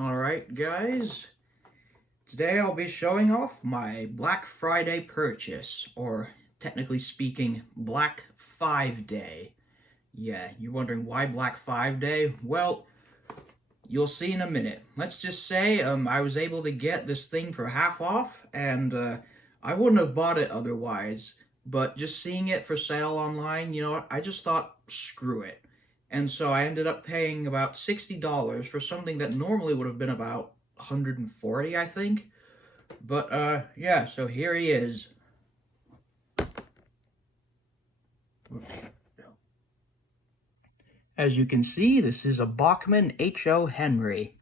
Alright guys, today I'll be showing off my Black Friday purchase, or technically speaking, Black 5 Day. Yeah, you're wondering why Black 5 Day? Well, you'll see in a minute. Let's just say I was able to get this thing for half off, and I wouldn't have bought it otherwise, but just seeing it for sale online, you know what, I just thought, screw it. And so I ended up paying about $60 for something that normally would have been about 140, I think. But yeah, so here he is. As you can see, this is a Bachmann H.O. Henry.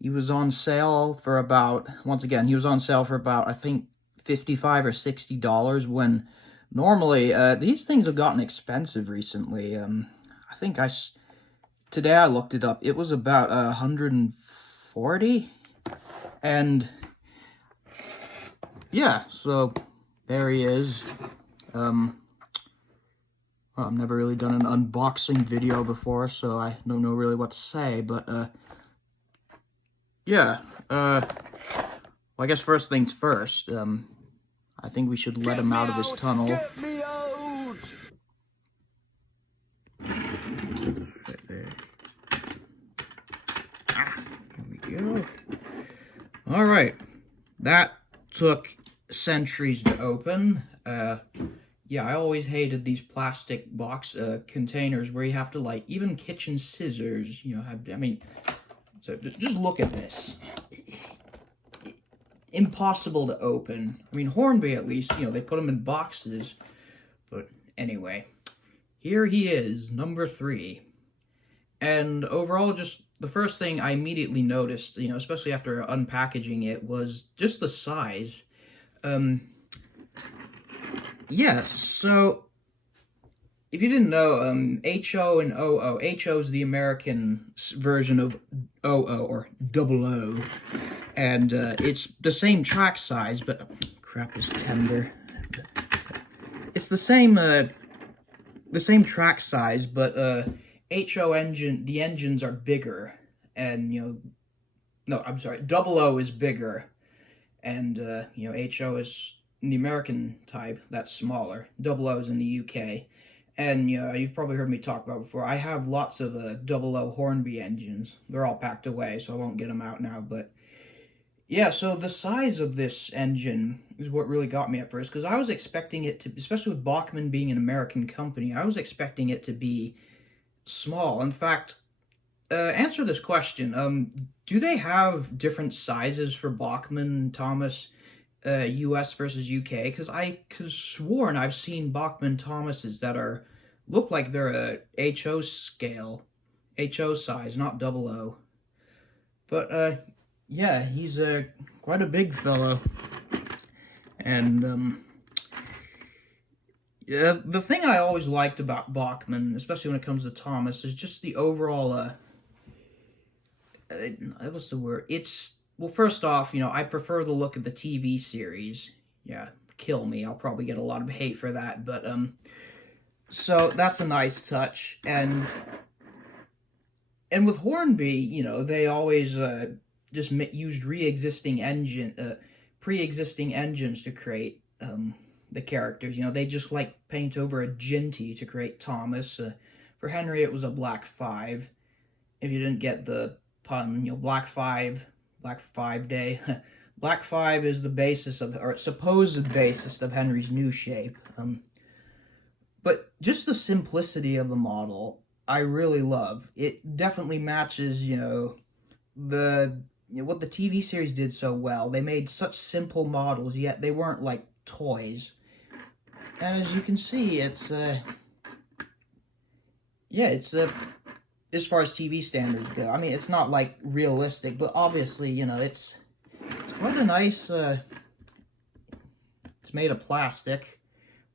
He was on sale for about, once again, he was on sale for about, I think, $55 or $60 when normally, these things have gotten expensive recently. I think today I looked it up, it was about 140, and yeah, so there he is. Well, I've never really done an unboxing video before, so I don't know really what to say, but yeah, well, I guess first things first, I think we should let him out of his tunnel. Get me out! Right there. Here we go. Alright, that took centuries to open. Yeah, I always hated these plastic box containers where you have to, like, even kitchen scissors, you know, so just look at this. Impossible to open. I mean, Hornby, at least, you know, they put them in boxes. But anyway, here he is, number 3. And overall, just the first thing I immediately noticed, you know, especially after unpackaging it, was just the size. Yeah, so if you didn't know, HO and OO. HO is the American version of OO, or double O. And it's the same track size, but crap is tender. It's the same track size, but HO the engines are bigger, and no, I'm sorry, double O is bigger, and HO is in the American type, that's smaller. Double O is in the UK. And you've probably heard me talk about before, I have lots of double O Hornby engines. They're all packed away, so I won't get them out now, but yeah, so the size of this engine is what really got me at first, because I was expecting it to, especially with Bachmann being an American company, I was expecting it to be small. In fact, answer this question. Do they have different sizes for Bachmann, Thomas, US versus UK? Because I could sworn I've seen Bachmann Thomases that look like they're a HO scale, HO size, not double O. But yeah, he's quite a big fellow, and yeah, the thing I always liked about Bachmann, especially when it comes to Thomas, is just the overall what's the word? Well, first off, I prefer the look of the TV series. Yeah, kill me. I'll probably get a lot of hate for that, but so that's a nice touch, and with Hornby, they always just used pre-existing engines to create the characters. They just paint over a Ginty to create Thomas. For Henry, it was a Black 5. If you didn't get the pun, Black 5 Day. Black 5 is the basis of, or supposed basis of Henry's new shape. But just the simplicity of the model, I really love. It definitely matches, what the TV series did so well. They made such simple models, yet they weren't like toys. And as you can see, it's as far as TV standards go, I mean, it's not like realistic, but obviously, it's quite a nice. It's made of plastic,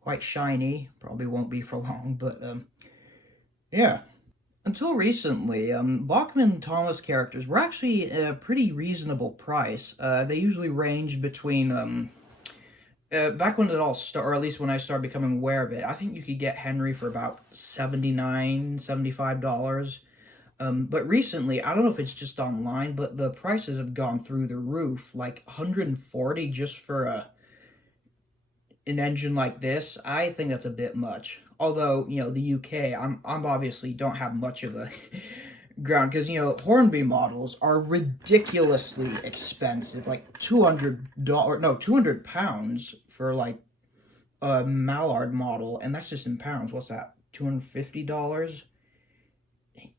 quite shiny. Probably won't be for long, but yeah. Until recently, Bachmann Thomas characters were actually a pretty reasonable price. They usually ranged between, back when it all started, or at least when I started becoming aware of it, I think you could get Henry for about $79, $75. But recently, I don't know if it's just online, but the prices have gone through the roof. Like 140 just for an engine like this. I think that's a bit much. Although, you know, the UK, I'm obviously don't have much of a ground, because, you know, Hornby models are ridiculously expensive. Like £200 for like a Mallard model, and that's just in pounds. What's that? $250?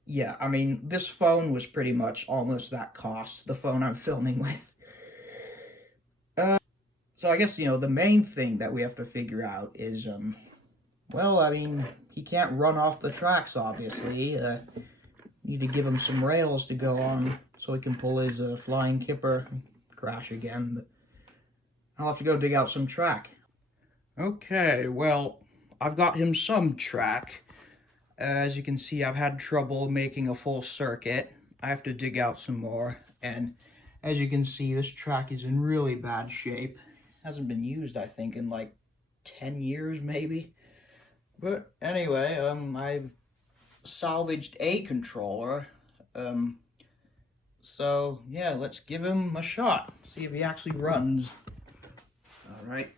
Yeah, I mean, this phone was pretty much almost that cost, the phone I'm filming with. So I guess, you know, the main thing that we have to figure out is, well, I mean, he can't run off the tracks, obviously. Need to give him some rails to go on so he can pull his flying kipper and crash again. But I'll have to go dig out some track. Okay, well, I've got him some track. As you can see, I've had trouble making a full circuit. I have to dig out some more. And as you can see, this track is in really bad shape. Hasn't been used, I think, in like 10 years, maybe. But anyway, I've salvaged a controller. So, yeah, let's give him a shot. See if he actually runs. Alright,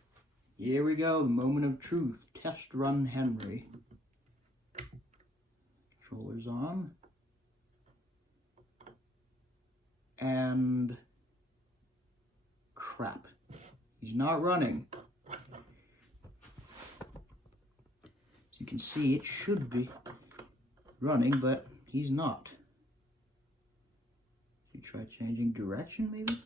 here we go. The moment of truth. Test run Henry. Controller's on. And crap. He's not running. As you can see, it should be running, but he's not. You try changing direction, maybe?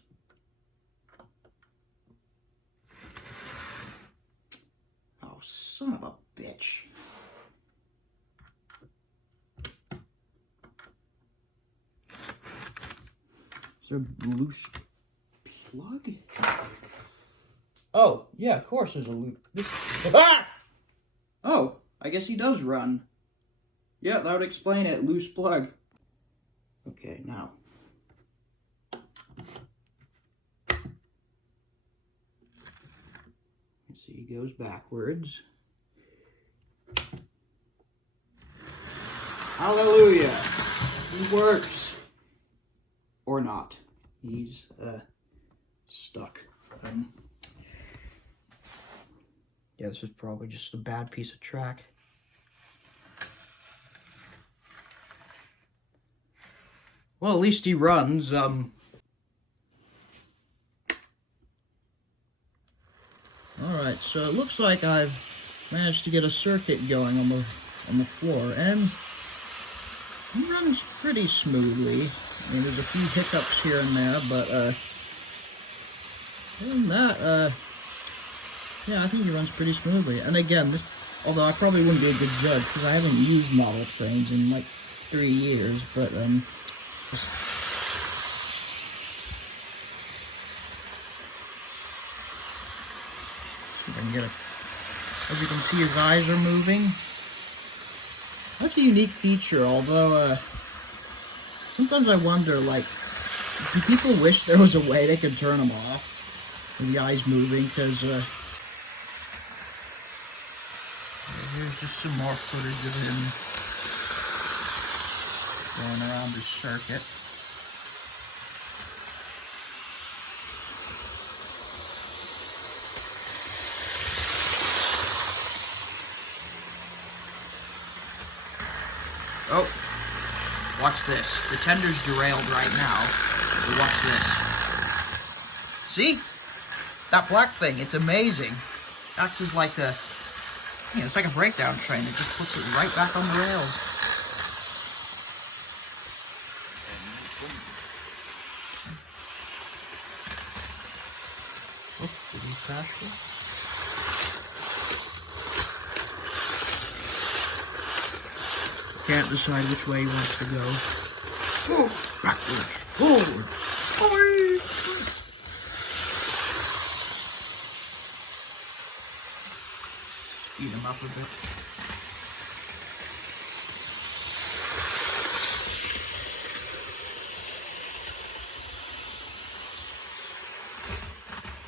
Oh, son of a bitch. Is there a loose plug? Oh, yeah, of course there's a loop. Ah! Oh, I guess he does run. Yeah, that would explain it. Loose plug. Okay, now. Let's see, he goes backwards. Hallelujah! He works. Or not. He's, stuck. Yeah, this is probably just a bad piece of track. Well, at least he runs. Alright, so it looks like I've managed to get a circuit going on the floor, and he runs pretty smoothly. I mean, there's a few hiccups here and there, but other than that, yeah, I think he runs pretty smoothly. And again, this, although I probably wouldn't be a good judge because I haven't used model trains in like 3 years, but if I can get it. As you can see, his eyes are moving. That's a unique feature, although sometimes I wonder, like, do people wish there was a way they could turn them off with the eyes moving? Because here's just some more footage of him going around his circuit. Oh, watch this. The tender's derailed right now. But watch this. See? That black thing, it's amazing. Acts as like a, you know, it's like a breakdown train. It just puts it right back on the rails. Oh, did he crash it? Can't decide which way he wants to go. Oh, backwards, forward. Oh, speed him up a bit.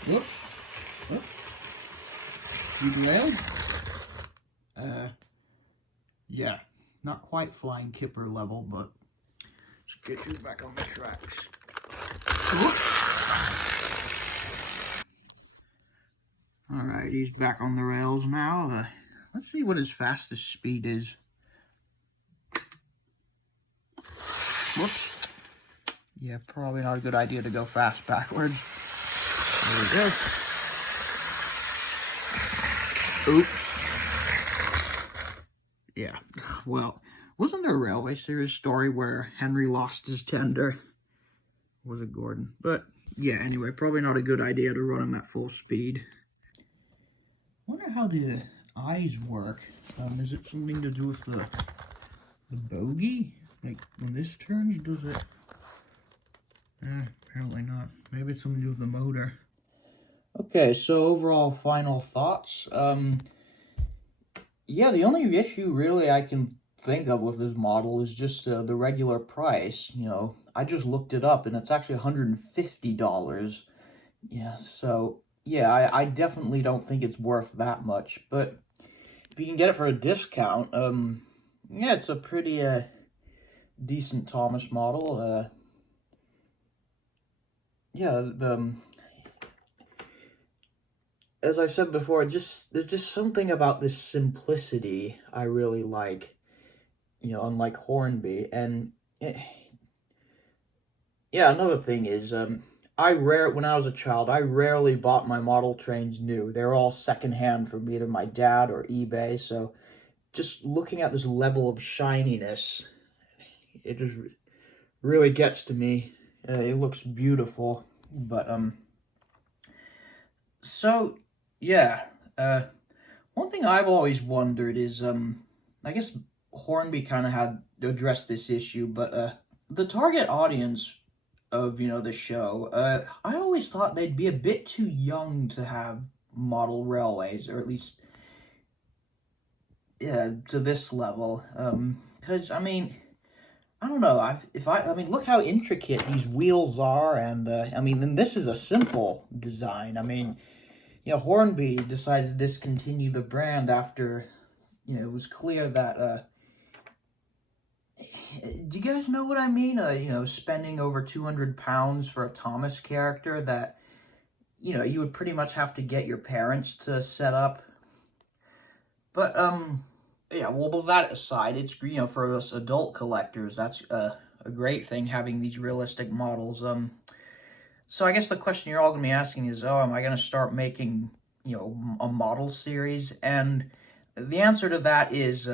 Whoop. Whoop. You derailed? Yeah. Not quite flying kipper level, but get you back on the tracks. Alright, he's back on the rails now. Let's see what his fastest speed is. Whoops. Yeah, probably not a good idea to go fast backwards. There we go. Oops. Yeah, well, wasn't there a Railway Series story where Henry lost his tender? Or was it Gordon? But, yeah, anyway, probably not a good idea to run him at full speed. Wonder how the eyes work. Is it something to do with the bogey? Like, when this turns, does it... apparently not. Maybe it's something to do with the motor. Okay, so overall final thoughts. Yeah, the only issue really I can think of with this model is just the regular price. You know, I just looked it up and it's actually $150. Yeah, so yeah, I definitely don't think it's worth that much. But if you can get it for a discount, yeah, it's a pretty decent Thomas model. Yeah, as I said before, there's just something about this simplicity I really like, you know, unlike Hornby. And yeah, another thing is, when I was a child, I rarely bought my model trains new. They're all secondhand from either my dad or eBay. So just looking at this level of shininess, it just really gets to me. It looks beautiful, but so yeah, one thing I've always wondered is, I guess Hornby kind of had addressed this issue, but the target audience of, you know, the show, I always thought they'd be a bit too young to have model railways, or at least, yeah, to this level, because, I mean, I don't know, I mean, look how intricate these wheels are, and, I mean, and this is a simple design. I mean, you know, Hornby decided to discontinue the brand after, you know, it was clear that, do you guys know what I mean? You know, spending over 200 pounds for a Thomas character that, you know, you would pretty much have to get your parents to set up. But, yeah, well, with that aside, it's, you know, for us adult collectors, that's a great thing, having these realistic models. So I guess the question you're all going to be asking is, oh, am I going to start making, you know, a model series? And the answer to that is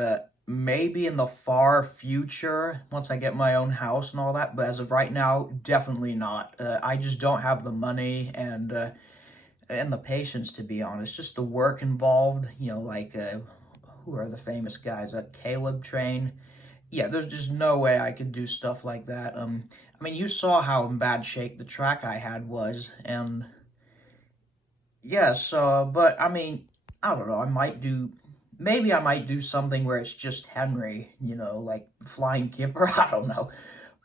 maybe in the far future, once I get my own house and all that. But as of right now, definitely not. I just don't have the money and the patience, to be honest. Just the work involved, you know, like, who are the famous guys? Caleb Train. Yeah, there's just no way I could do stuff like that. I mean, you saw how in bad shape the track I had was, and yeah, so, but I mean, I don't know, maybe I might do something where it's just Henry, you know, like Flying Kipper, I don't know.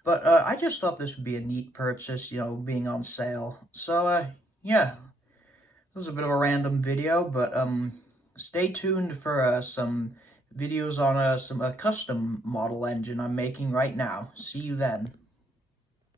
But I just thought this would be a neat purchase, you know, being on sale. So, yeah, it was a bit of a random video, but stay tuned for some videos on a custom model engine I'm making right now. See you then.